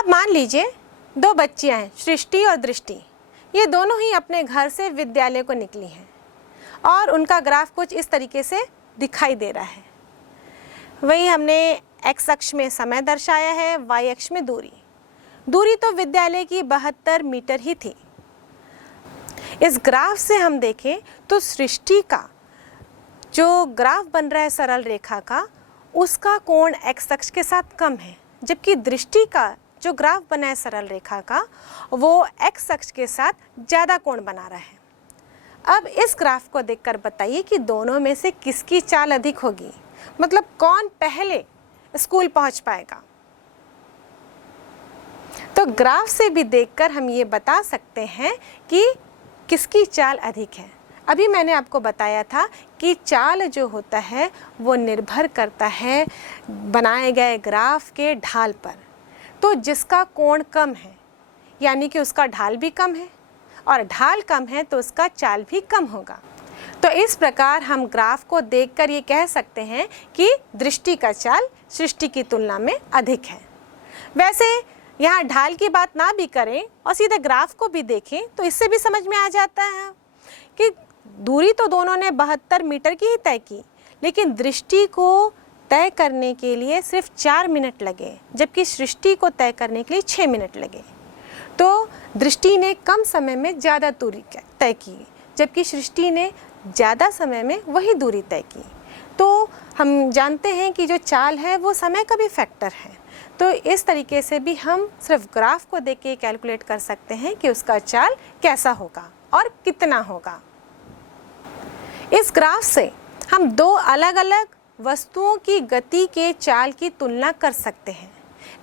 अब मान लीजिए दो बच्चियां हैं, सृष्टि और दृष्टि। ये दोनों ही अपने घर से विद्यालय को निकली हैं और उनका ग्राफ कुछ इस तरीके से दिखाई दे रहा है। वही हमने एक्स अक्ष में समय दर्शाया है, वाई अक्ष में दूरी। दूरी तो विद्यालय की 72 मीटर ही थी। इस ग्राफ से हम देखें तो सृष्टि का जो ग्राफ बन रहा है सरल रेखा का, उसका कोण एक्स अक्ष के साथ कम है, जबकि दृष्टि का जो ग्राफ बना है सरल रेखा का, वो एक्स अक्ष के साथ ज़्यादा कोण बना रहा है। अब इस ग्राफ को देखकर बताइए कि दोनों में से किसकी चाल अधिक होगी, मतलब कौन पहले स्कूल पहुंच पाएगा। तो ग्राफ से भी देखकर हम ये बता सकते हैं कि किसकी चाल अधिक है। अभी मैंने आपको बताया था कि चाल जो होता है वो निर्भर करता है बनाए गए ग्राफ के ढाल पर। तो जिसका कोण कम है यानी कि उसका ढाल भी कम है, और ढाल कम है तो उसका चाल भी कम होगा। तो इस प्रकार हम ग्राफ को देखकर ये कह सकते हैं कि दृष्टि का चाल सृष्टि की तुलना में अधिक है। वैसे यहाँ ढाल की बात ना भी करें और सीधे ग्राफ को भी देखें तो इससे भी समझ में आ जाता है कि दूरी तो दोनों ने 72 मीटर की ही तय की, लेकिन दृष्टि को तय करने के लिए सिर्फ 4 मिनट लगे, जबकि सृष्टि को तय करने के लिए 6 मिनट लगे। तो दृष्टि ने कम समय में ज़्यादा दूरी तय की, जबकि सृष्टि ने ज़्यादा समय में वही दूरी तय की। तो हम जानते हैं कि जो चाल है वो समय का भी फैक्टर है। तो इस तरीके से भी हम सिर्फ ग्राफ को देख के कैलकुलेट कर सकते हैं कि उसका चाल कैसा होगा और कितना होगा। इस ग्राफ से हम दो अलग अलग वस्तुओं की गति के चाल की तुलना कर सकते हैं,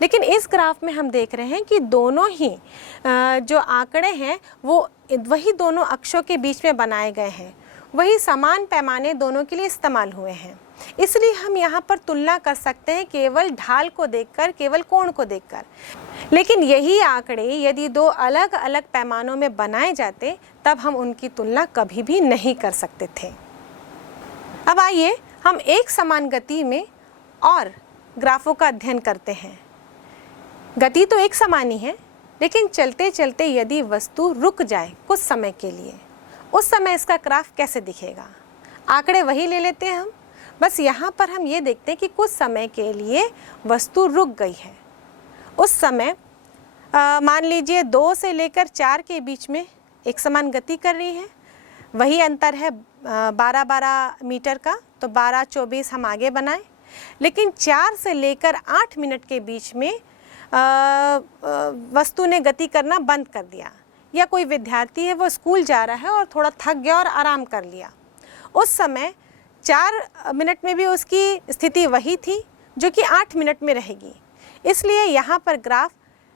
लेकिन इस ग्राफ में हम देख रहे हैं कि दोनों ही जो आंकड़े हैं वो वही दोनों अक्षों के बीच में बनाए गए हैं, वही समान पैमाने दोनों के लिए इस्तेमाल हुए हैं। इसलिए हम यहाँ पर तुलना कर सकते हैं केवल ढाल को देखकर, केवल कोण को देखकर। लेकिन यही आंकड़े यदि दो अलग अलग पैमानों में बनाए जाते तब हम उनकी तुलना कभी भी नहीं कर सकते थे। अब आइए हम एक समान गति में और ग्राफों का अध्ययन करते हैं। गति तो एक समान ही है, लेकिन चलते चलते यदि वस्तु रुक जाए कुछ समय के लिए, उस समय इसका ग्राफ कैसे दिखेगा। आंकड़े वही ले लेते हैं हम, बस यहाँ पर हम ये देखते हैं कि कुछ समय के लिए वस्तु रुक गई है। उस समय मान लीजिए 2 से लेकर 4 के बीच में एक समान गति कर रही है। वही अंतर है 12-12 मीटर का, तो 12-24 हम आगे बनाएं। लेकिन 4 से लेकर 8 मिनट के बीच में वस्तु ने गति करना बंद कर दिया, या कोई विद्यार्थी है वो स्कूल जा रहा है और थोड़ा थक गया और आराम कर लिया। उस समय 4 मिनट में भी उसकी स्थिति वही थी जो कि 8 मिनट में रहेगी। इसलिए यहाँ पर ग्राफ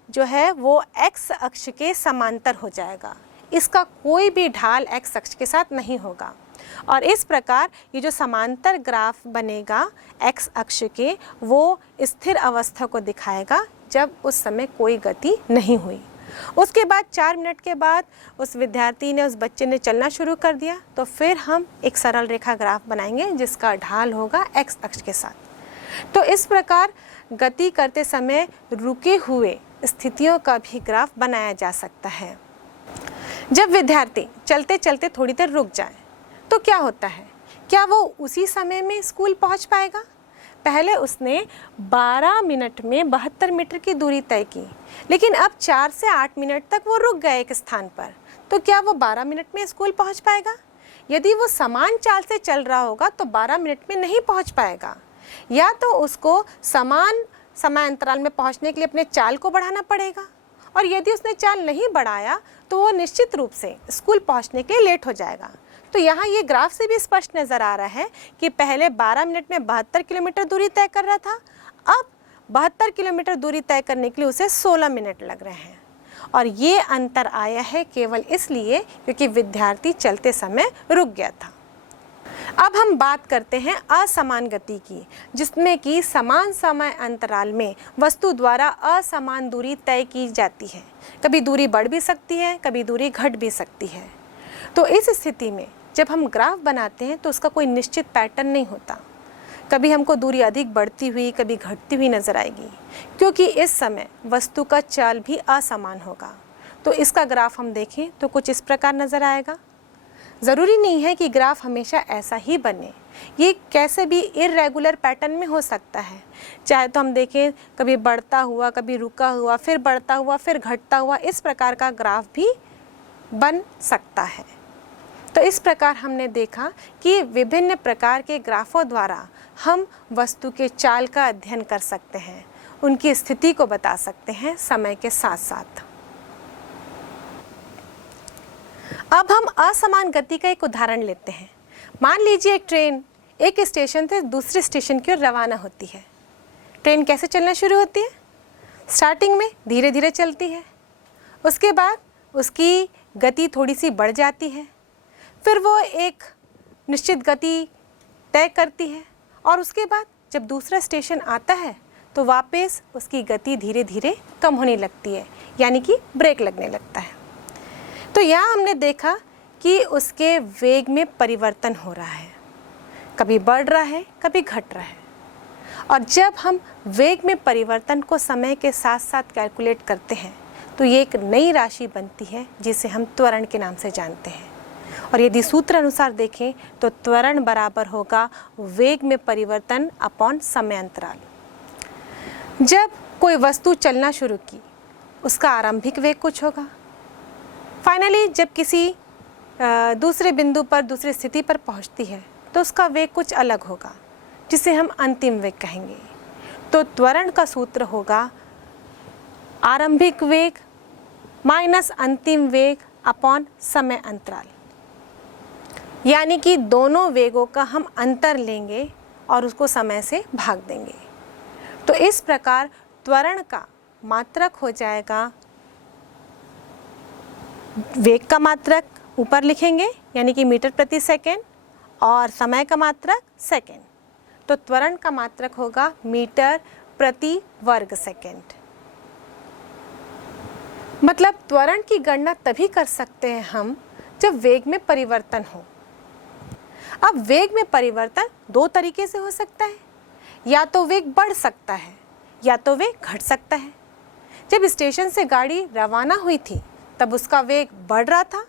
जो है वो एक्स अक्ष के समांतर हो जाएगा, इसका कोई भी ढाल एक्स अक्ष के साथ नहीं होगा। और इस प्रकार ये जो समांतर ग्राफ बनेगा एक्स अक्ष के, वो स्थिर अवस्था को दिखाएगा जब उस समय कोई गति नहीं हुई। उसके बाद 4 मिनट के बाद उस विद्यार्थी ने, उस बच्चे ने चलना शुरू कर दिया, तो फिर हम एक सरल रेखा ग्राफ बनाएंगे जिसका ढाल होगा एक्स अक्ष के साथ। तो इस प्रकार गति करते समय रुके हुए स्थितियों का भी ग्राफ बनाया जा सकता है। जब विद्यार्थी चलते चलते थोड़ी देर रुक जाए तो क्या होता है, क्या वो उसी समय में स्कूल पहुंच पाएगा? पहले उसने 12 मिनट में 72 मीटर की दूरी तय की, लेकिन अब 4 से 8 मिनट तक वो रुक गए एक स्थान पर, तो क्या वो 12 मिनट में स्कूल पहुंच पाएगा? यदि वो समान चाल से चल रहा होगा तो 12 मिनट में नहीं पहुंच पाएगा। या तो उसको समान समय अंतराल में पहुंचने के लिए अपने चाल को बढ़ाना पड़ेगा, और यदि उसने चाल नहीं बढ़ाया तो वो निश्चित रूप से स्कूल पहुंचने के लिए लेट हो जाएगा। तो यहाँ ये ग्राफ से भी स्पष्ट नज़र आ रहा है कि पहले 12 मिनट में 72 किलोमीटर दूरी तय कर रहा था, अब 72 किलोमीटर दूरी तय करने के लिए उसे 16 मिनट लग रहे हैं। और ये अंतर आया है केवल इसलिए क्योंकि विद्यार्थी चलते समय रुक गया था। अब हम बात करते हैं असमान गति की, जिसमें कि समान समय अंतराल में वस्तु द्वारा असमान दूरी तय की जाती है। कभी दूरी बढ़ भी सकती है, कभी दूरी घट भी सकती है। तो इस स्थिति में जब हम ग्राफ बनाते हैं तो उसका कोई निश्चित पैटर्न नहीं होता। कभी हमको दूरी अधिक बढ़ती हुई, कभी घटती हुई नज़र आएगी, क्योंकि इस समय वस्तु का चाल भी असमान होगा। तो इसका ग्राफ हम देखें तो कुछ इस प्रकार नज़र आएगा। ज़रूरी नहीं है कि ग्राफ हमेशा ऐसा ही बने, ये कैसे भी इर्रेगुलर पैटर्न में हो सकता है। चाहे तो हम देखें कभी बढ़ता हुआ, कभी रुका हुआ, फिर बढ़ता हुआ, फिर घटता हुआ, इस प्रकार का ग्राफ भी बन सकता है। तो इस प्रकार हमने देखा कि विभिन्न प्रकार के ग्राफों द्वारा हम वस्तु के चाल का अध्ययन कर सकते हैं, उनकी स्थिति को बता सकते हैं समय के साथ साथ। अब हम असमान गति का एक उदाहरण लेते हैं। मान लीजिए एक ट्रेन एक स्टेशन से दूसरे स्टेशन की ओर रवाना होती है। ट्रेन कैसे चलना शुरू होती है? स्टार्टिंग में धीरे धीरे चलती है, उसके बाद उसकी गति थोड़ी सी बढ़ जाती है, फिर वो एक निश्चित गति तय करती है, और उसके बाद जब दूसरा स्टेशन आता है तो वापस उसकी गति धीरे धीरे कम होने लगती है, यानी कि ब्रेक लगने लगता है। तो यहाँ हमने देखा कि उसके वेग में परिवर्तन हो रहा है, कभी बढ़ रहा है, कभी घट रहा है। और जब हम वेग में परिवर्तन को समय के साथ साथ कैलकुलेट करते हैं तो ये एक नई राशि बनती है जिसे हम त्वरण के नाम से जानते हैं। और यदि सूत्र अनुसार देखें तो त्वरण बराबर होगा वेग में परिवर्तन अपॉन समय अंतराल। जब कोई वस्तु चलना शुरू की, उसका आरंभिक वेग कुछ होगा, फाइनली जब किसी दूसरे बिंदु पर, दूसरी स्थिति पर पहुंचती है तो उसका वेग कुछ अलग होगा, जिसे हम अंतिम वेग कहेंगे। तो त्वरण का सूत्र होगा आरंभिक वेग माइनस अंतिम वेग अपॉन समय अंतराल, यानी कि दोनों वेगों का हम अंतर लेंगे और उसको समय से भाग देंगे। तो इस प्रकार त्वरण का मात्रक हो जाएगा, वेग का मात्रक ऊपर लिखेंगे यानी कि मीटर प्रति सेकेंड, और समय का मात्रक सेकेंड। तो त्वरण का मात्रक होगा मीटर प्रति वर्ग सेकेंड। मतलब त्वरण की गणना तभी कर सकते हैं हम जब वेग में परिवर्तन हो। अब वेग में परिवर्तन दो तरीके से हो सकता है, या तो वेग बढ़ सकता है या तो वेग घट सकता है। जब स्टेशन से गाड़ी रवाना हुई थी तब उसका वेग बढ़ रहा था,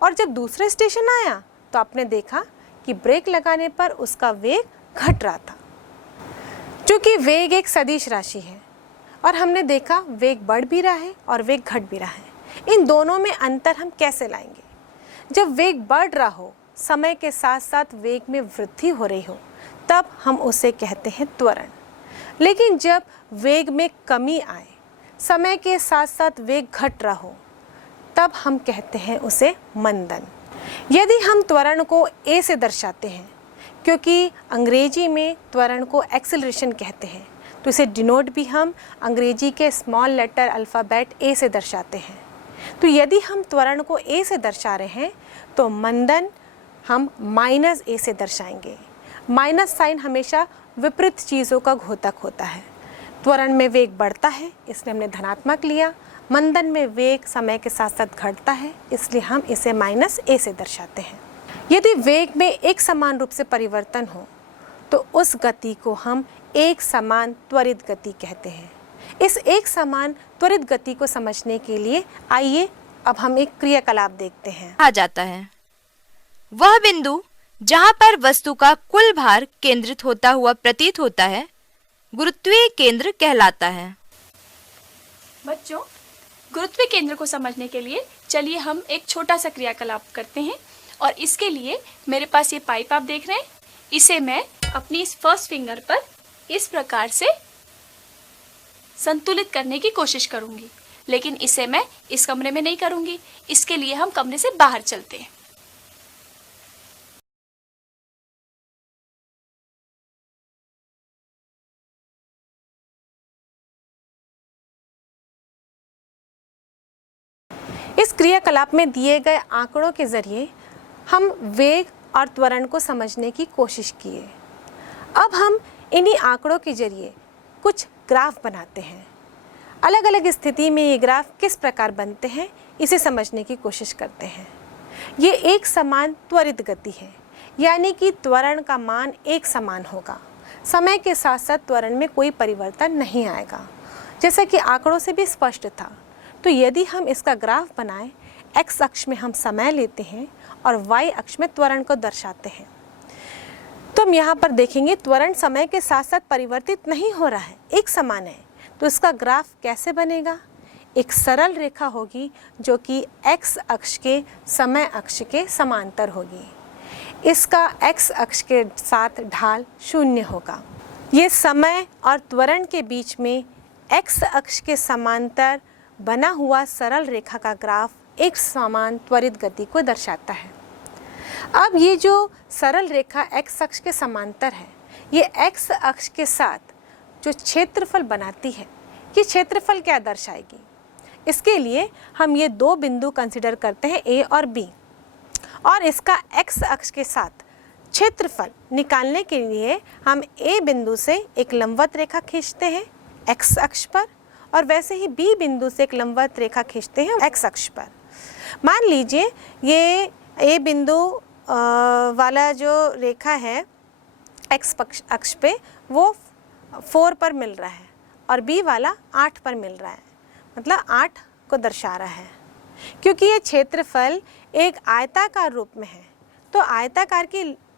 और जब दूसरे स्टेशन आया तो आपने देखा कि ब्रेक लगाने पर उसका वेग घट रहा था। क्योंकि वेग एक सदिश राशि है और हमने देखा वेग बढ़ भी रहा है और वेग घट भी रहा है, इन दोनों में अंतर हम कैसे लाएंगे? जब वेग बढ़ रहा हो, समय के साथ साथ वेग में वृद्धि हो रही हो, तब हम उसे कहते हैं त्वरण। लेकिन जब वेग में कमी आए, समय के साथ साथ वेग घट रहा हो, तब हम कहते हैं उसे मंदन। यदि हम त्वरण को ए से दर्शाते हैं, क्योंकि अंग्रेजी में त्वरण को एक्सेलरेशन कहते हैं, तो इसे डिनोट भी हम अंग्रेजी के स्मॉल लेटर अल्फ़ाबेट ए से दर्शाते हैं। तो यदि हम त्वरण को ए से दर्शा रहे हैं तो मंदन हम माइनस ए से दर्शाएंगे। माइनस साइन हमेशा विपरीत चीज़ों का घोतक होता है। त्वरण में वेग बढ़ता है इसलिए हमने धनात्मक लिया, मंदन में वेग समय के साथ साथ घटता है इसलिए हम इसे माइनस ए से दर्शाते हैं। यदि वेग में एक समान रूप से परिवर्तन हो तो उस गति को हम एक समान त्वरित गति कहते हैं। इस एक समान त्वरित गति को समझने के लिए आइए अब हम एक क्रियाकलाप देखते हैं। आ जाता है वह बिंदु जहाँ पर वस्तु का कुल भार केंद्रित होता हुआ प्रतीत होता है, गुरुत्वीय केंद्र कहलाता है। बच्चों, गुरुत्वीय केंद्र को समझने के लिए चलिए हम एक छोटा सा क्रियाकलाप करते हैं। और इसके लिए मेरे पास ये पाइप आप देख रहे हैं, इसे मैं अपनी इस फर्स्ट फिंगर पर इस प्रकार से संतुलित करने की कोशिश करूंगी, लेकिन इसे मैं इस कमरे में नहीं करूंगी। इसके लिए हम कमरे से बाहर चलते हैं। इस क्रियाकलाप में दिए गए आंकड़ों के जरिए हम वेग और त्वरण को समझने की कोशिश किए। अब हम इन्हीं आंकड़ों के जरिए कुछ ग्राफ बनाते हैं। अलग अलग स्थिति में ये ग्राफ किस प्रकार बनते हैं इसे समझने की कोशिश करते हैं। ये एक समान त्वरित गति है, यानी कि त्वरण का मान एक समान होगा। समय के साथ साथ त्वरण में कोई परिवर्तन नहीं आएगा, जैसा कि आंकड़ों से भी स्पष्ट था। तो यदि हम इसका ग्राफ बनाएं, x अक्ष में हम समय लेते हैं और y अक्ष में त्वरण को दर्शाते हैं, तो हम यहाँ पर देखेंगे त्वरण समय के साथ साथ परिवर्तित नहीं हो रहा है, एक समान है। तो इसका ग्राफ कैसे बनेगा? एक सरल रेखा होगी जो कि x अक्ष के समय अक्ष के समांतर होगी। इसका x अक्ष के साथ ढाल 0 होगा। ये समय और त्वरण के बीच में x अक्ष के समांतर बना हुआ सरल रेखा का ग्राफ एक समान त्वरित गति को दर्शाता है। अब ये जो सरल रेखा x अक्ष के समांतर है, ये x अक्ष के साथ जो क्षेत्रफल बनाती है, ये क्षेत्रफल क्या दर्शाएगी? इसके लिए हम ये दो बिंदु कंसिडर करते हैं A और B, और इसका x अक्ष के साथ क्षेत्रफल निकालने के लिए हम A बिंदु से एक लंबवत रेखा खींचते हैं x अक्ष पर, और वैसे ही B बिंदु से एक लंबवत रेखा खींचते हैं x अक्ष पर। मान लीजिए ये A बिंदु वाला जो रेखा है x अक्ष पे वो 4 पर मिल रहा है और B वाला 8 पर मिल रहा है, मतलब 8 को दर्शा रहा है। क्योंकि ये क्षेत्रफल एक आयताकार रूप में है, तो आयताकार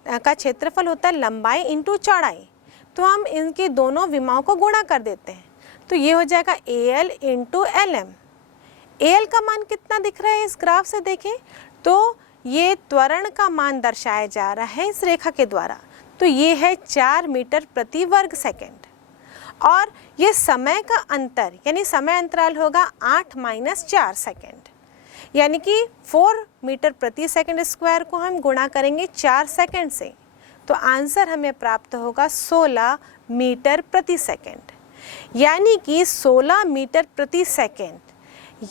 का क्षेत्रफल होता है लंबाई इंटू चौड़ाई, तो हम इनके दोनों विमाओं को गुणा कर देते हैं, तो ये हो जाएगा AL इंटू LM। AL का मान कितना दिख रहा है इस ग्राफ से देखें तो ये त्वरण का मान दर्शाया जा रहा है इस रेखा के द्वारा, तो ये है 4 मीटर प्रति वर्ग सेकंड, और ये समय का अंतर यानी समय अंतराल होगा 8 - 4 सेकंड, यानी कि 4 मीटर प्रति सेकंड स्क्वायर को हम गुणा करेंगे 4 सेकंड से, तो आंसर हमें प्राप्त होगा 16 मीटर प्रति सेकंड, यानी कि 16 मीटर प्रति सेकंड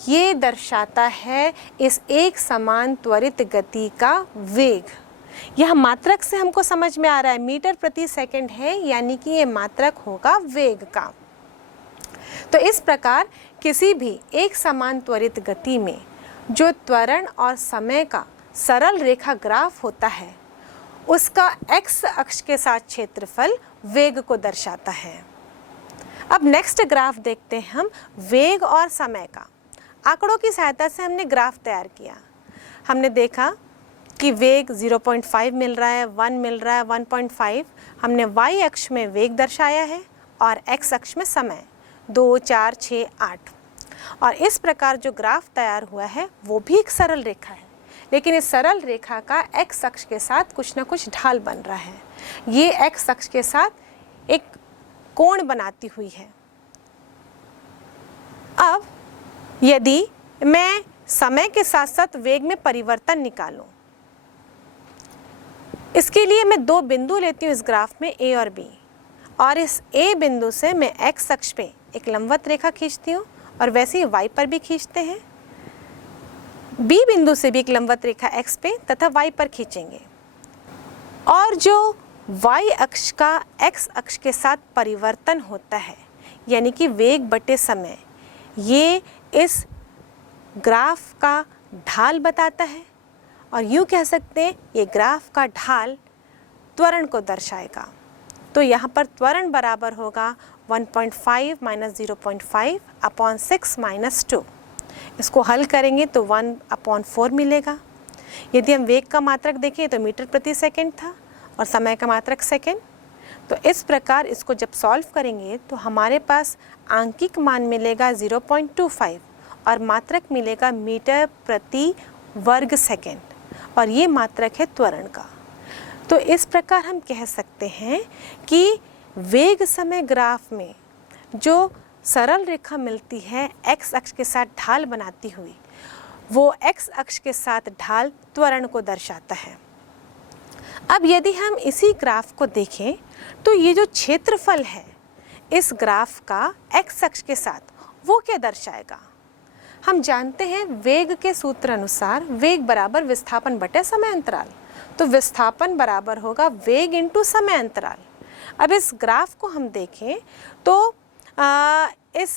ये दर्शाता है इस एक समान त्वरित गति का वेग। यह मात्रक से हमको समझ में आ रहा है, मीटर प्रति सेकंड है, यानी कि ये मात्रक होगा वेग का। तो इस प्रकार किसी भी एक समान त्वरित गति में जो त्वरण और समय का सरल रेखा ग्राफ होता है, उसका x अक्ष के साथ क्षेत्रफल वेग को दर्शाता है। अब नेक्स्ट ग्राफ देखते हैं हम वेग और समय का। आंकड़ों की सहायता से हमने ग्राफ तैयार किया। हमने देखा कि वेग 0.5 मिल रहा है, 1 मिल रहा है, 1.5 हमने y अक्ष में वेग दर्शाया है और x अक्ष में समय 2, 4, 6, 8। और इस प्रकार जो ग्राफ तैयार हुआ है वो भी एक सरल रेखा है, लेकिन इस सरल रेखा का x अक्ष के साथ कुछ ना कुछ ढाल बन रहा है। ये x अक्ष के साथ एक कोण बनाती हुई है। अब यदि मैं समय के साथ साथ वेग में परिवर्तन निकालूं, इसके लिए मैं दो बिंदु लेती हूँ इस ग्राफ में A और B, और इस A बिंदु से मैं x अक्ष पे एक लंबवत रेखा खींचती हूँ और वैसे ही y पर भी खींचते हैं। B बिंदु से भी एक लंबवत रेखा x पे तथा y पर खींचेंगे, और जो y अक्ष का x अक्ष के साथ परिवर्तन होता है यानी कि वेग बटे समय, ये इस ग्राफ का ढाल बताता है, और यूँ कह सकते हैं ये ग्राफ का ढाल त्वरण को दर्शाएगा। तो यहाँ पर त्वरण बराबर होगा 1.5 - 0.5 अपॉन 6 - 2। इसको हल करेंगे तो 1/4 मिलेगा। यदि हम वेग का मात्रक देखें तो मीटर प्रति सेकंड था और समय का मात्रक सेकंड। तो इस प्रकार इसको जब सॉल्व करेंगे तो हमारे पास आंकिक मान मिलेगा 0.25 और मात्रक मिलेगा मीटर प्रति वर्ग सेकंड, और ये मात्रक है त्वरण का। तो इस प्रकार हम कह सकते हैं कि वेग समय ग्राफ में जो सरल रेखा मिलती है x अक्ष के साथ ढाल बनाती हुई, वो x अक्ष के साथ ढाल त्वरण को दर्शाता है। अब यदि हम इसी ग्राफ को देखें तो ये जो क्षेत्रफल है इस ग्राफ का x अक्ष के साथ, वो क्या दर्शाएगा? हम जानते हैं वेग के सूत्र अनुसार वेग बराबर विस्थापन बटे समय अंतराल, तो विस्थापन बराबर होगा वेग इंटू समय अंतराल। अब इस ग्राफ को हम देखें तो इस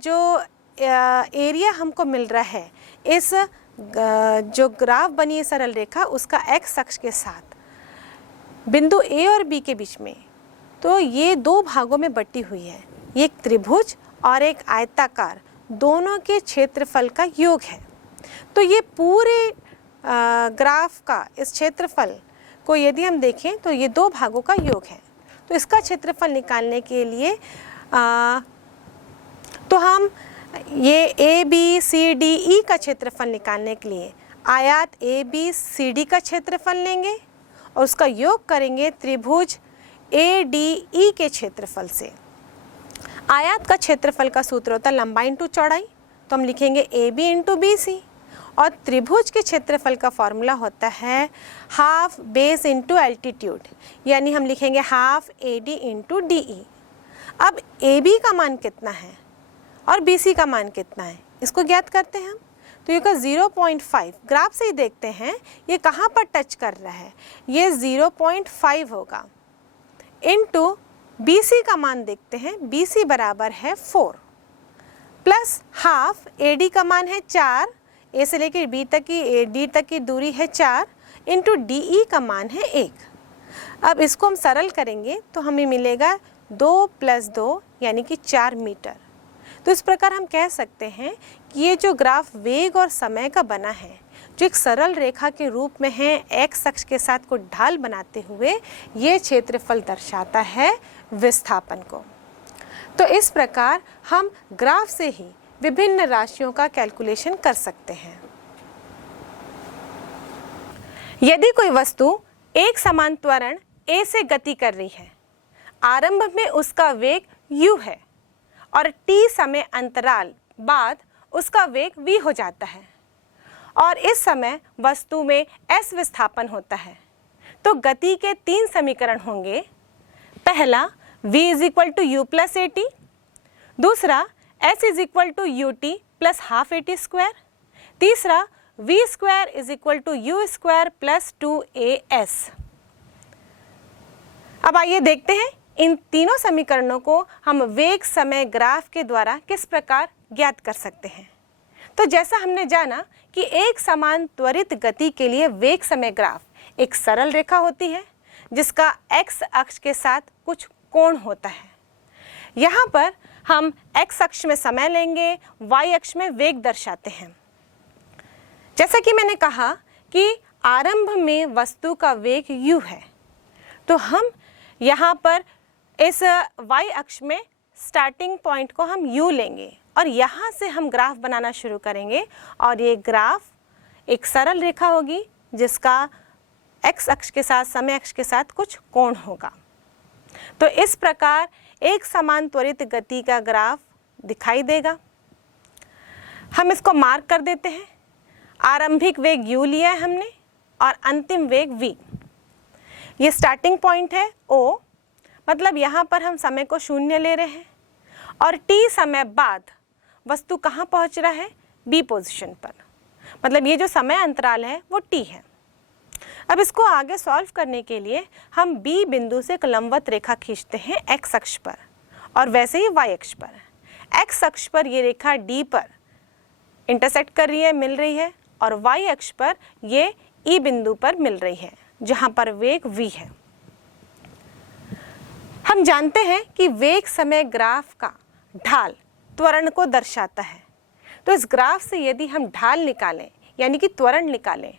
जो एरिया हमको मिल रहा है, इस जो ग्राफ बनी है सरल रेखा, उसका x अक्ष के साथ बिंदु A और B के बीच में तो ये दो भागों में बटी हुई है। ये एक त्रिभुज और एक आयताकार, दोनों के क्षेत्रफल का योग है। तो ये पूरे ग्राफ का इस क्षेत्रफल को यदि हम देखें तो ये दो भागों का योग है। तो इसका क्षेत्रफल निकालने के लिए तो हम ये A B C D E का क्षेत्रफल निकालने के लिए आयत ए बी सी डी का क्षेत्रफल लेंगे और उसका योग करेंगे त्रिभुज ए डी ई के क्षेत्रफल से। आयत का क्षेत्रफल का सूत्र होता है लंबाई इंटू चौड़ाई, तो हम लिखेंगे A B into B C. और त्रिभुज के क्षेत्रफल का फॉर्मूला होता है हाफ बेस इंटू एल्टीट्यूड, यानी हम लिखेंगे half A D into D E. अब ए बी का मान कितना है और बी सी का मान कितना है, इसको ज्ञात करते हैं हम। तो ये का 0.5, ग्राफ से ही देखते हैं ये कहाँ पर टच कर रहा है, ये 0.5 होगा। इनटू बी सी का मान देखते हैं, बी सी बराबर है 4 प्लस हाफ ए डी का मान है 4, ए से लेकर बी तक की डी तक की दूरी है 4, इंटू डी ई का मान है 1। अब इसको हम सरल करेंगे तो हमें मिलेगा 2 + 2 यानी कि 4 मीटर। तो इस प्रकार हम कह सकते हैं कि ये जो ग्राफ वेग और समय का बना है, जो एक सरल रेखा के रूप में है, एक्स अक्ष के साथ को ढाल बनाते हुए ये क्षेत्रफल दर्शाता है विस्थापन को। तो इस प्रकार हम ग्राफ से ही विभिन्न राशियों का कैलकुलेशन कर सकते हैं। यदि कोई वस्तु एक समान त्वरण a से गति कर रही है, आरंभ में उसका वेग u है और t समय अंतराल बाद उसका वेग v हो जाता है और इस समय वस्तु में s विस्थापन होता है, तो गति के 3 समीकरण होंगे। पहला v = u + at, दूसरा s = ut + ½ at², तीसरा v² = u² + 2as। अब आइए देखते हैं इन तीनों समीकरणों को हम वेग समय ग्राफ के द्वारा किस प्रकार ज्ञात कर सकते हैं। तो जैसा हमने जाना कि एक समान त्वरित गति के लिए वेग समय ग्राफ एक सरल रेखा होती है जिसका x अक्ष के साथ कुछ कोण होता है। यहाँ पर हम x अक्ष में समय लेंगे, y अक्ष में वेग दर्शाते हैं। जैसा कि मैंने कहा कि आरंभ में वस्तु का वेग u है, तो हम यहाँ पर इस y अक्ष में स्टार्टिंग पॉइंट को हम u लेंगे और यहाँ से हम ग्राफ बनाना शुरू करेंगे और ये ग्राफ एक सरल रेखा होगी जिसका x अक्ष के साथ समय अक्ष के साथ कुछ कोण होगा। तो इस प्रकार एक समान त्वरित गति का ग्राफ दिखाई देगा। हम इसको मार्क कर देते हैं। आरंभिक वेग u लिया है हमने और अंतिम वेग v। ये स्टार्टिंग पॉइंट है O, मतलब यहाँ पर हम समय को 0 ले रहे हैं और t समय बाद वस्तु कहाँ पहुँच रहा है, B पोजीशन पर, मतलब ये जो समय अंतराल है वो t है। अब इसको आगे सॉल्व करने के लिए हम B बिंदु से एक लंबवत रेखा खींचते हैं x अक्ष पर और वैसे ही y अक्ष पर। x अक्ष पर ये रेखा D पर इंटरसेक्ट कर रही है, मिल रही है, और y अक्ष पर ये E बिंदु पर मिल रही है जहाँ पर वेग v है। हम जानते हैं कि वेग समय ग्राफ का ढाल त्वरण को दर्शाता है। तो इस ग्राफ से यदि हम ढाल निकालें यानी कि त्वरण निकालें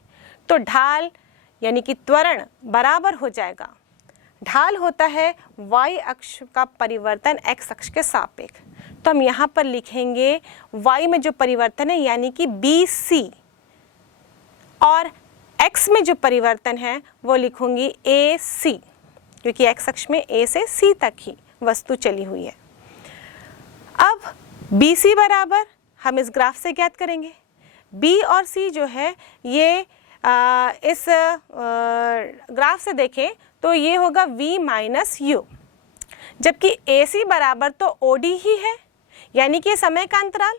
तो ढाल यानी कि त्वरण बराबर हो जाएगा, ढाल होता है y अक्ष का परिवर्तन x अक्ष के सापेक्ष। तो हम यहाँ पर लिखेंगे y में जो परिवर्तन है यानी कि BC और x में जो परिवर्तन है वो लिखूंगी AC, क्योंकि x अक्ष में A से C तक ही वस्तु चली हुई है। अब BC बराबर हम इस ग्राफ से ज्ञात करेंगे। B और C जो है ये इस ग्राफ से देखें तो ये होगा V - U, जबकि AC बराबर तो OD ही है यानी कि समय का अंतराल,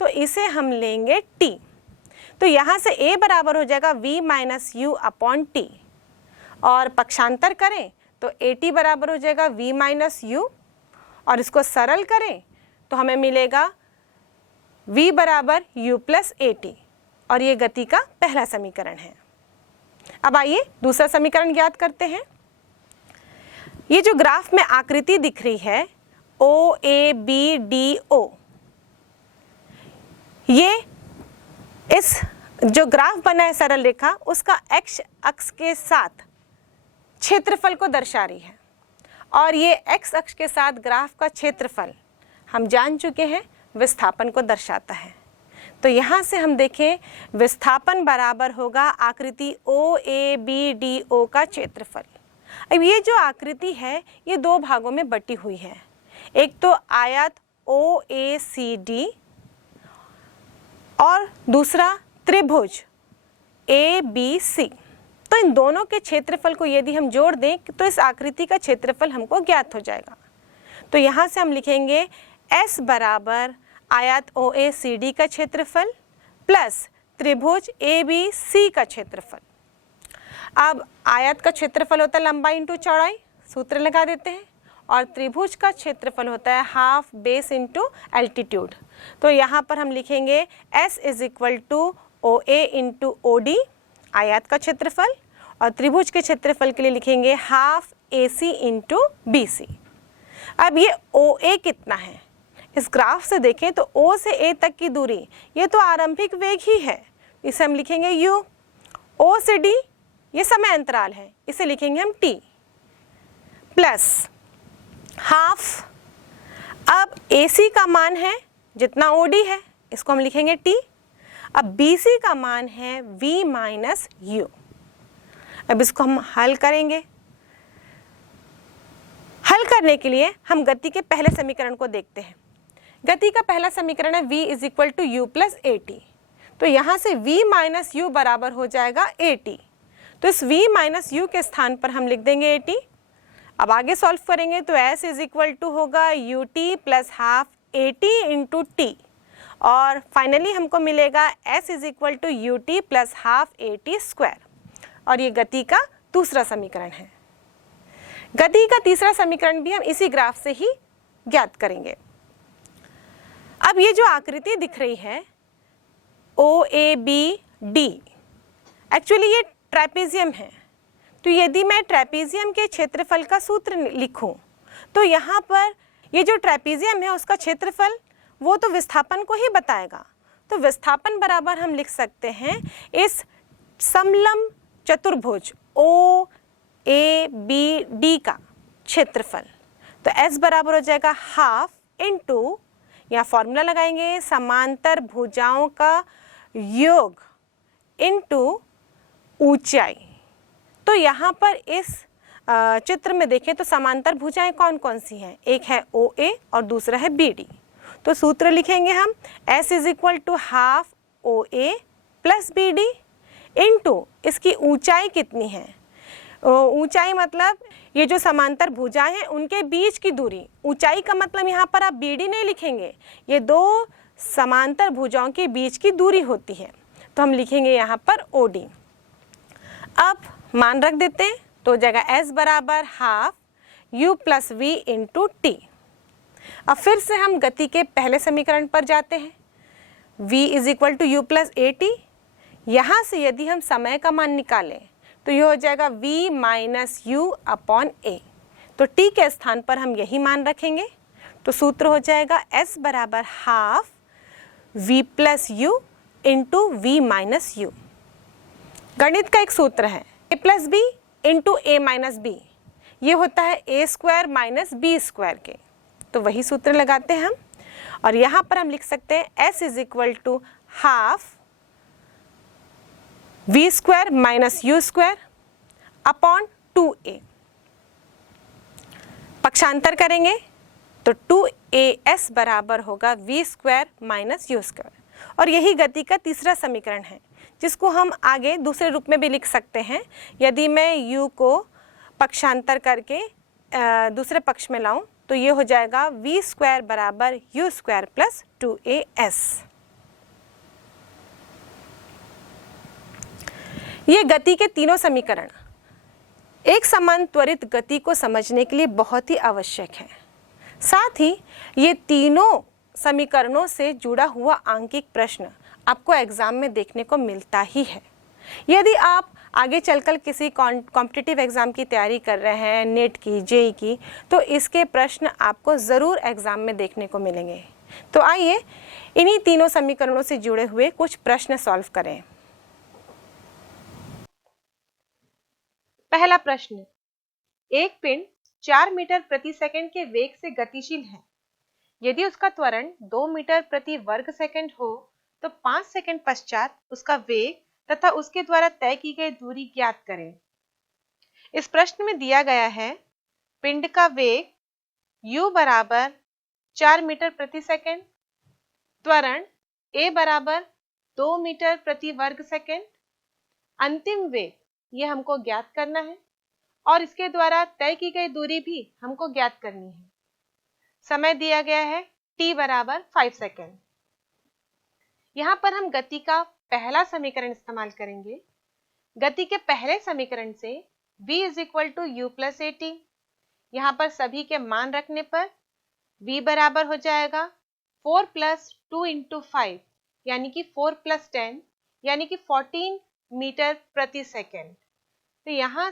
तो इसे हम लेंगे T। तो यहाँ से A बराबर हो जाएगा V - U / T और पक्षांतर करें तो AT बराबर हो जाएगा V - U और इसको सरल करें तो हमें मिलेगा V बराबर U + AT और ये गति का पहला समीकरण है। अब आइए दूसरा समीकरण ज्ञात करते हैं। ये जो ग्राफ में आकृति दिख रही है OABDO, ये इस जो ग्राफ बना है सरल रेखा उसका x अक्ष के साथ क्षेत्रफल को दर्शा रही है, और ये x अक्ष के साथ ग्राफ का क्षेत्रफल हम जान चुके हैं विस्थापन को दर्शाता है। तो यहाँ से हम देखें विस्थापन बराबर होगा आकृति OABDO का क्षेत्रफल। अब ये जो आकृति है ये दो भागों में बटी हुई है, एक तो आयत OACD और दूसरा त्रिभुज ABC। तो इन दोनों के क्षेत्रफल को यदि हम जोड़ दें तो इस आकृति का क्षेत्रफल हमको ज्ञात हो जाएगा। तो यहाँ से हम लिखेंगे S बराबर आयत OACD का क्षेत्रफल प्लस त्रिभुज ABC का क्षेत्रफल। अब आयत का क्षेत्रफल होता है लंबाई इंटू चौड़ाई, सूत्र लगा देते हैं, और त्रिभुज का क्षेत्रफल होता है हाफ बेस इंटू एल्टीट्यूड। तो यहाँ पर हम लिखेंगे S is equal to OA into OD आयत का क्षेत्रफल, और त्रिभुज के क्षेत्रफल के लिए लिखेंगे हाफ AC इंटू BC। अब ये OA कितना है, इस ग्राफ से देखें तो O से A तक की दूरी ये तो आरंभिक वेग ही है, इसे हम लिखेंगे U। O से D ये समय अंतराल है, इसे लिखेंगे हम T प्लस हाफ। अब AC का मान है जितना OD है, इसको हम लिखेंगे T। अब BC का मान है V माइनस U। अब इसको हम हल करेंगे। हल करने के लिए हम गति के पहले समीकरण को देखते हैं। गति का पहला समीकरण है V is equal to U plus AT। तो यहाँ से V माइनस U बराबर हो जाएगा AT। तो इस V माइनस U के स्थान पर हम लिख देंगे AT। अब आगे सॉल्व करेंगे तो S इज इक्वल टू होगा UT plus half AT into T, और फाइनली हमको मिलेगा S is equal to UT plus half AT square. और ये गति का दूसरा समीकरण है। गति का तीसरा समीकरण भी हम इसी ग्राफ से ही ज्ञात करेंगे। अब ये जो आकृति दिख रही है OABD, एक्चुअली ये ट्रेपेजियम है। तो यदि मैं ट्रेपेजियम के क्षेत्रफल का सूत्र लिखूं तो यहाँ पर ये जो ट्रेपेजियम है उसका क्षेत्रफल वो तो विस्थापन को ही बताएगा। तो विस्थापन बराबर हम लिख सकते हैं इस समलंब चतुर्भुज OABD का क्षेत्रफल। तो S बराबर हो जाएगा हाफ इंटू, यहाँ फॉर्मूला लगाएंगे, समांतर भुजाओं का योग इंटू ऊंचाई। तो यहाँ पर इस चित्र में देखें तो समांतर भुजाएं कौन कौन सी हैं, एक है OA और दूसरा है BD। तो सूत्र लिखेंगे हम S is equal to half OA plus BD into इसकी ऊंचाई कितनी है, ऊंचाई मतलब ये जो समांतर भुजाएं हैं उनके बीच की दूरी। ऊंचाई का मतलब यहाँ पर आप BD नहीं लिखेंगे, ये दो समांतर भुजाओं के बीच की दूरी होती है। तो हम लिखेंगे यहाँ पर OD। अब मान रख देते हैं तो हो जाएगा S बराबर half U plus V into T। अब फिर से हम गति के पहले समीकरण पर जाते हैं। V is equal to U plus AT। यहाँ से यदि हम समय का मान निकालें तो ये हो जाएगा V minus U upon A। तो T के स्थान पर हम यही मान रखेंगे। तो सूत्र हो जाएगा S बराबर half V plus U into V minus U। गणित का एक सूत्र है A plus B into A minus B, ये होता है A square minus B square के। तो वही सूत्र लगाते हैं हम, और यहाँ पर हम लिख सकते हैं S is equal to half V square minus U square upon 2A। पक्षांतर करेंगे तो 2AS बराबर होगा V square minus U square. और यही गति का तीसरा समीकरण है जिसको हम आगे दूसरे रूप में भी लिख सकते हैं। यदि मैं U को पक्षांतर करके दूसरे पक्ष में लाऊं तो ये हो जाएगा V स्क्वायर बराबर U स्क्वायर प्लस 2AS। ये गति के तीनों समीकरण एक समान त्वरित गति को समझने के लिए बहुत ही आवश्यक है। साथ ही ये तीनों समीकरणों से जुड़ा हुआ आंकिक प्रश्न आपको एग्जाम में देखने को मिलता ही है। यदि आप आगे चलकर किसी कॉम्पिटिटिव एग्ज़ाम की तैयारी कर रहे हैं, नेट की, जेई की, तो इसके प्रश्न आपको ज़रूर एग्ज़ाम में देखने को मिलेंगे। तो आइए इन्हीं तीनों समीकरणों से जुड़े हुए कुछ प्रश्न सॉल्व करें। पहला प्रश्न, एक पिंड 4 मीटर प्रति सेकंड के वेग से गतिशील है। यदि उसका त्वरण 2 मीटर प्रति वर्ग सेकंड हो तो 5 सेकंड पश्चात उसका वेग तथा उसके द्वारा तय की गई दूरी ज्ञात करें। इस प्रश्न में दिया गया है पिंड का वेग u बराबर 4 मीटर प्रति सेकंड, त्वरण a बराबर 2 मीटर प्रति वर्ग सेकंड, अंतिम वेग ये हमको ज्ञात करना है और इसके द्वारा तय की गई दूरी भी हमको ज्ञात करनी है। समय दिया गया है t बराबर 5 सेकंड। यहाँ पर हम गति का पहला समीकरण इस्तेमाल करेंगे। गति के पहले समीकरण से v is equal to U plus A T, यहाँ पर सभी के मान रखने पर v बराबर हो जाएगा 4 प्लस 2 इंटू 5 यानी कि 4 प्लस 10 यानी कि 14 मीटर प्रति सेकंड। तो यहाँ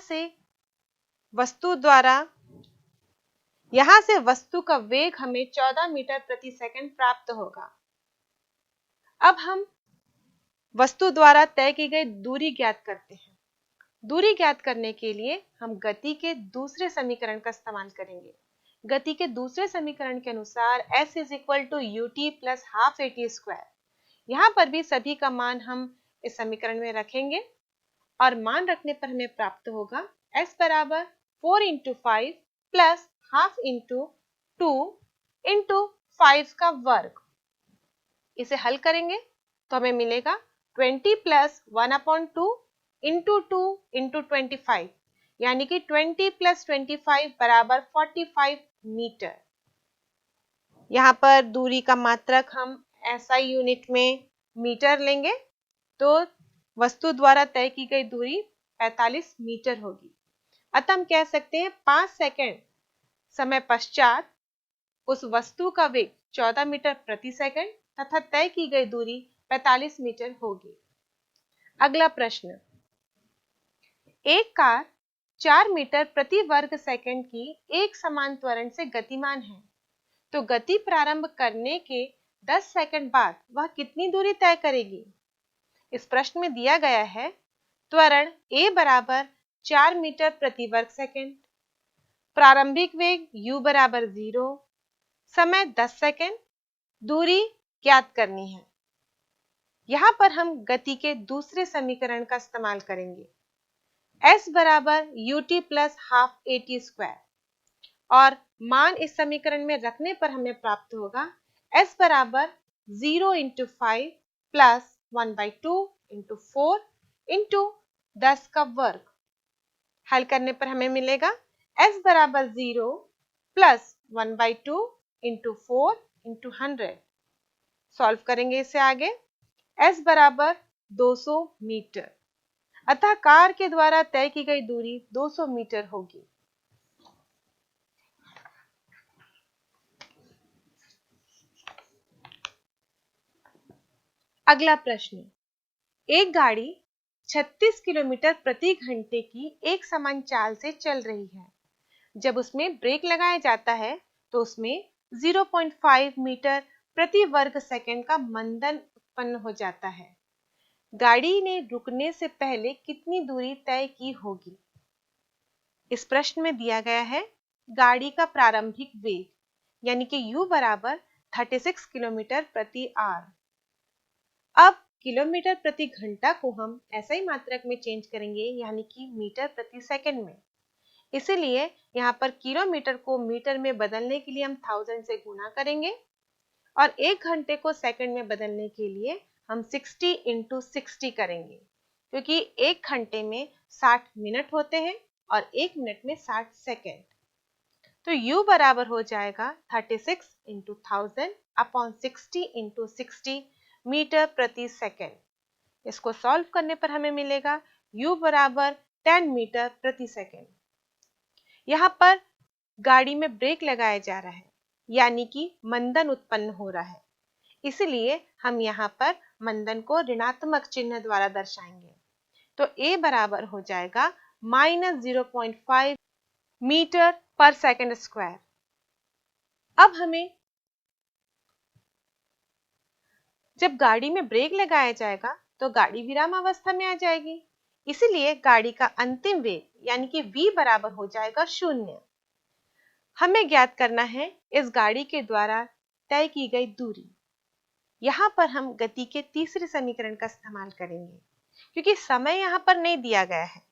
से वस्तु का वेग हमें 14 मीटर प्रति सेकंड प्राप्त होगा। अब हम वस्तु द्वारा तय की गई दूरी ज्ञात करते हैं। दूरी ज्ञात करने के लिए हम गति के दूसरे समीकरण का इस्तेमाल करेंगे। गति के दूसरे समीकरण के अनुसार s is equal to U T plus half A T square. यहाँ पर भी सभी का मान हम इस समीकरण में रखेंगे और मान रखने पर हमें प्राप्त होगा s बराबर 4 into 5 plus half into 2 into 5 का वर्ग। इसे हल करेंगे तो हमें मिलेगा 20 प्लस 1/2 इंटू 2 इंटू 25 यानी कि 20 प्लस 25 बराबर 45 मीटर। यहाँ पर दूरी का मात्रक हम SI यूनिट में मीटर लेंगे तो वस्तु द्वारा तय की गई दूरी 45 मीटर होगी। अतः हम कह सकते हैं 5 सेकंड समय पश्चात उस वस्तु का वेग 14 मीटर प्रति सेकंड तथा तय की गई दूरी 45 मीटर होगी। अगला प्रश्न, एक कार 4 मीटर प्रति वर्ग सेकंड की एक समान त्वरण से गतिमान है, तो गति प्रारंभ करने के 10 सेकंड बाद वह कितनी दूरी तय करेगी? इस प्रश्न में दिया गया है त्वरण a बराबर 4 मीटर प्रति वर्ग सेकंड, प्रारंभिक वेग u बराबर 0, समय 10 सेकंड, दूरी ज्ञात करनी है। यहाँ पर हम गति के दूसरे समीकरण का इस्तेमाल करेंगे। s बराबर ut plus half A T square और मान इस समीकरण में रखने पर हमें प्राप्त होगा s बराबर 0 इंटू 5 प्लस 1/2 इंटू 4 इंटू 10 का वर्ग। हल करने पर हमें मिलेगा s बराबर 0 प्लस 1/2 इंटू 4 इंटू 100। सॉल्व करेंगे इसे आगे। s बराबर 200 मीटर, अतः कार के द्वारा तय की गई दूरी 200 मीटर होगी। अगला प्रश्न, एक गाड़ी 36 किलोमीटर प्रति घंटे की एक समान चाल से चल रही है। जब उसमें ब्रेक लगाया जाता है तो उसमें 0.5 मीटर प्रति वर्ग सेकंड का मंदन उत्पन्न हो जाता है। गाड़ी ने रुकने से पहले कितनी दूरी तय की होगी? इस प्रश्न में दिया गया है गाड़ी का प्रारंभिक वेग यानी कि u बराबर 36 किलोमीटर प्रति आवर। अब किलोमीटर प्रति घंटा को हम SI मात्रक में चेंज करेंगे यानी कि मीटर प्रति सेकंड में। इसीलिए यहाँ पर किलोमीटर को मीटर में बदलने के लिए हम 1000 से गुणा करेंगे और एक घंटे को सेकंड में बदलने के लिए हम 60 इंटू 60 करेंगे, क्योंकि एक घंटे में 60 मिनट होते हैं और एक मिनट में 60 सेकंड। तो u बराबर हो जाएगा 36 इंटू 1000 अपॉन 60 इंटू 60 मीटर प्रति सेकंड। इसको सॉल्व करने पर हमें मिलेगा u बराबर 10 मीटर प्रति सेकंड। यहाँ पर गाड़ी में ब्रेक लगाया जा रहा है यानी कि मंदन उत्पन्न हो रहा है, इसलिए हम यहाँ पर मंदन को ऋणात्मक चिन्ह द्वारा दर्शाएंगे। तो a बराबर हो जाएगा -0.5 मीटर पर सेकंड स्क्वायर। अब हमें जब गाड़ी में ब्रेक लगाया जाएगा तो गाड़ी विराम अवस्था में आ जाएगी, इसीलिए गाड़ी का अंतिम वेग यानी कि v बराबर हो जाएगा 0। हमें ज्ञात करना है इस गाड़ी के द्वारा तय की गई दूरी। यहाँ पर हम गति के तीसरे समीकरण का इस्तेमाल करेंगे क्योंकि समय यहाँ पर नहीं दिया गया है।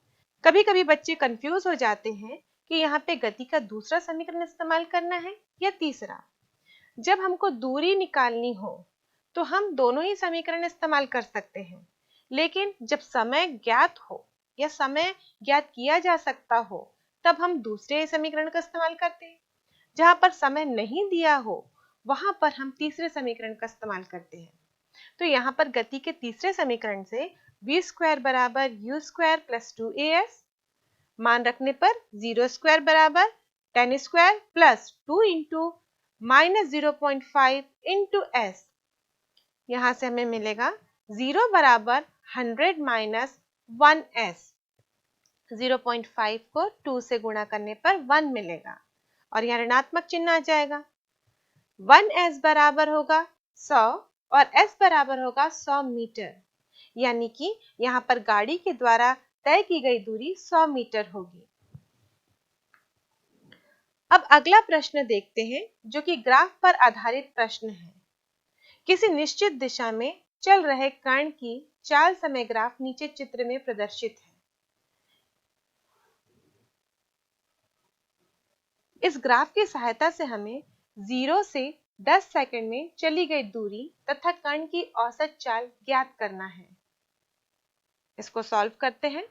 कभी कभी बच्चे कंफ्यूज हो जाते हैं कि यहाँ पे गति का दूसरा समीकरण इस्तेमाल करना है या तीसरा। जब हमको दूरी निकालनी हो तो हम दोनों ही समीकरण इस्तेमाल कर सकते हैं, लेकिन जब समय ज्ञात हो या समय ज्ञात किया जा सकता हो तब हम दूसरे समीकरण का इस्तेमाल करते हैं। जहां पर समय नहीं दिया हो वहां पर हम तीसरे समीकरण का इस्तेमाल करते हैं। तो यहाँ पर गति के तीसरे समीकरण से v स्क्वायर बराबर u स्क्वायर प्लस 2as, मान रखने पर 0 स्क्वायर बराबर 10 square plus 2 into -0.5 into s। यहाँ से हमें मिलेगा 0 बराबर 100 माइनस 1s। 0.5 को 2 से गुणा करने पर 1 मिलेगा और यहाँ ऋणात्मक चिन्ह आ जाएगा। 1s बराबर होगा 100 और s बराबर होगा 100 मीटर, यानी कि यहाँ पर गाड़ी के द्वारा तय की गई दूरी 100 मीटर होगी। अब अगला प्रश्न देखते हैं जो कि ग्राफ पर आधारित प्रश्न है। किसी निश्चित दिशा में चल रहे कण की चाल समय ग्राफ नीचे चित्र में प्रदर्शित है। इस ग्राफ की सहायता से हमें 0 से 10 सेकंड में चली गई दूरी तथा कण की औसत चाल ज्ञात करना है। इसको सॉल्व करते हैं।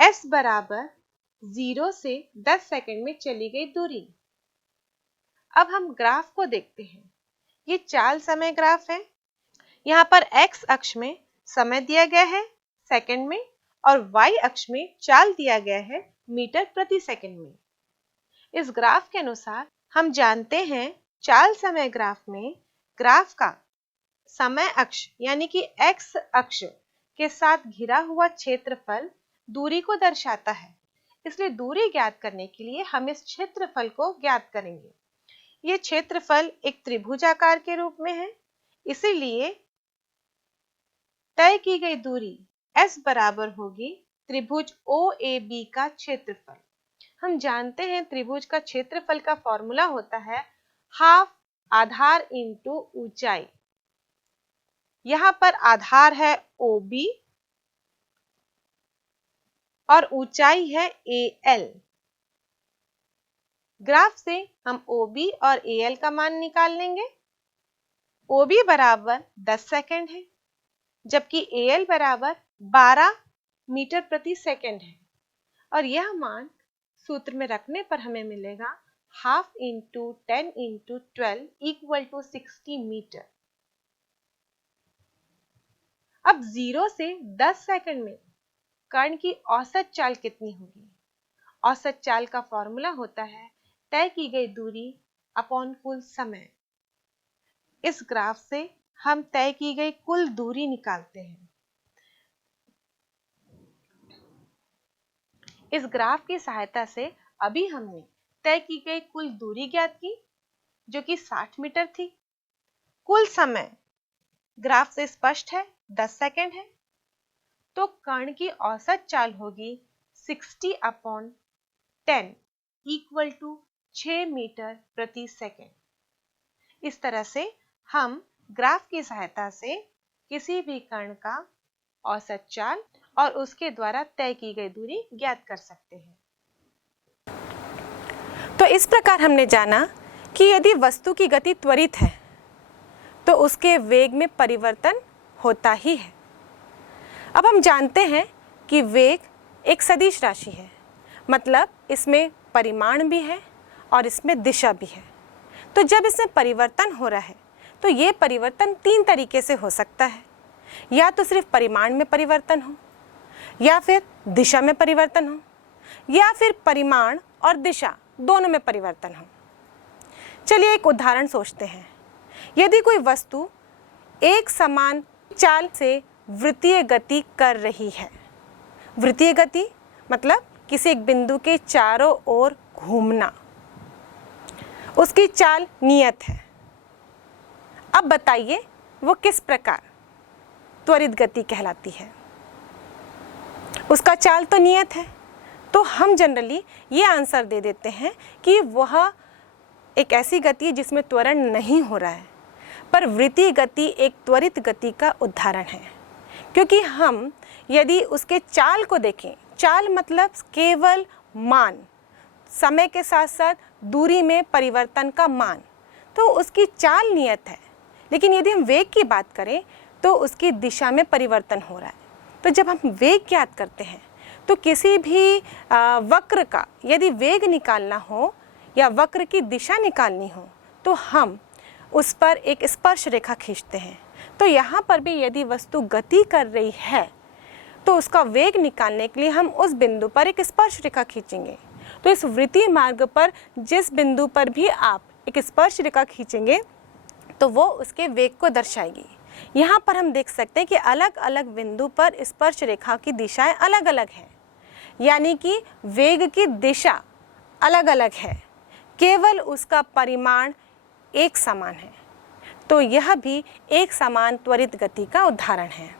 s बराबर 0 से 10 सेकंड में चली गई दूरी। अब हम ग्राफ को देखते हैं। ये चाल समय ग्राफ है। यहाँ पर x अक्ष में समय दिया गया है सेकंड में और y अक्ष में चाल दिया गया है मीटर प्रति सेकंड में। इस ग्राफ के अनुसार हम जानते हैं चाल समय ग्राफ में ग्राफ का समय अक्ष यानी कि x अक्ष के साथ घिरा हुआ क्षेत्रफल दूरी को दर्शाता है। इसलिए दूरी ज्ञात करने के लिए हम इस क्षेत्रफल को ज्ञात करेंगे। ये क्षेत्रफल एक त्रिभुजाकार के रूप में है, इसीलिए तय की गई दूरी s बराबर होगी त्रिभुज OAB का क्षेत्रफल। हम जानते हैं त्रिभुज का क्षेत्रफल का फॉर्मूला होता है हाफ आधार इंटू ऊंचाई। यहाँ पर आधार है OB और ऊंचाई है AL। ग्राफ से हम OB और AL का मान निकाल लेंगे। OB बराबर 10 सेकंड है जबकि AL बराबर 12 मीटर प्रति सेकंड है और यह मान सूत्र में रखने पर हमें मिलेगा half into 10 into 12 equal to 60 metre. अब 0 से 10 सेकंड में कण की औसत चाल कितनी होगी? औसत चाल का फॉर्मूला होता है तय की गई दूरी अपॉन कुल समय। इस ग्राफ से हम तय की गई कुल दूरी निकालते हैं। इस ग्राफ की सहायता से अभी हमने तय की गई कुल दूरी ज्ञात की जो कि 60 मीटर थी। कुल समय ग्राफ से स्पष्ट है 10 सेकंड है, तो कण की औसत चाल होगी 60/10 इक्वल टू 6 मीटर प्रति सेकंड। इस तरह से हम ग्राफ की सहायता से किसी भी कण का औसत चाल और उसके द्वारा तय की गई दूरी ज्ञात कर सकते हैं। तो इस प्रकार हमने जाना कि यदि वस्तु की गति त्वरित है तो उसके वेग में परिवर्तन होता ही है। अब हम जानते हैं कि वेग एक सदिश राशि है, मतलब इसमें परिमाण भी है और इसमें दिशा भी है। तो जब इसमें परिवर्तन हो रहा है तो ये परिवर्तन 3 तरीके से हो सकता है। या तो सिर्फ परिमाण में परिवर्तन हो, या फिर दिशा में परिवर्तन हो, या फिर परिमाण और दिशा दोनों में परिवर्तन हो। चलिए एक उदाहरण सोचते हैं। यदि कोई वस्तु एक समान चाल से वृत्तीय गति कर रही है। वृत्तीय गति मतलब किसी एक बिंदु के चारों ओर घूमना, उसकी चाल नियत है। अब बताइए वो किस प्रकार त्वरित गति कहलाती है। उसका चाल तो नियत है, तो हम जनरली ये आंसर दे देते हैं कि वह एक ऐसी गति है जिसमें त्वरण नहीं हो रहा है। पर वृत्तीय गति एक त्वरित गति का उदाहरण है, क्योंकि हम यदि उसके चाल को देखें, चाल मतलब केवल मान, समय के साथ साथ दूरी में परिवर्तन का मान, तो उसकी चाल नियत है। लेकिन यदि हम वेग की बात करें तो उसकी दिशा में परिवर्तन हो रहा है। तो जब हम वेग ज्ञात करते हैं तो किसी भी वक्र का यदि वेग निकालना हो या वक्र की दिशा निकालनी हो तो हम उस पर एक स्पर्श रेखा खींचते हैं। तो यहाँ पर भी यदि वस्तु गति कर रही है तो उसका वेग निकालने के लिए हम उस बिंदु पर एक स्पर्श रेखा खींचेंगे। तो इस वृत्तीय मार्ग पर जिस बिंदु पर भी आप एक स्पर्श रेखा खींचेंगे तो वो उसके वेग को दर्शाएगी। यहाँ पर हम देख सकते हैं कि अलग अलग बिंदु पर स्पर्श रेखा की दिशाएं अलग अलग हैं, यानी कि वेग की दिशा अलग अलग है, केवल उसका परिमाण एक समान है। तो यह भी एक समान त्वरित गति का उदाहरण है।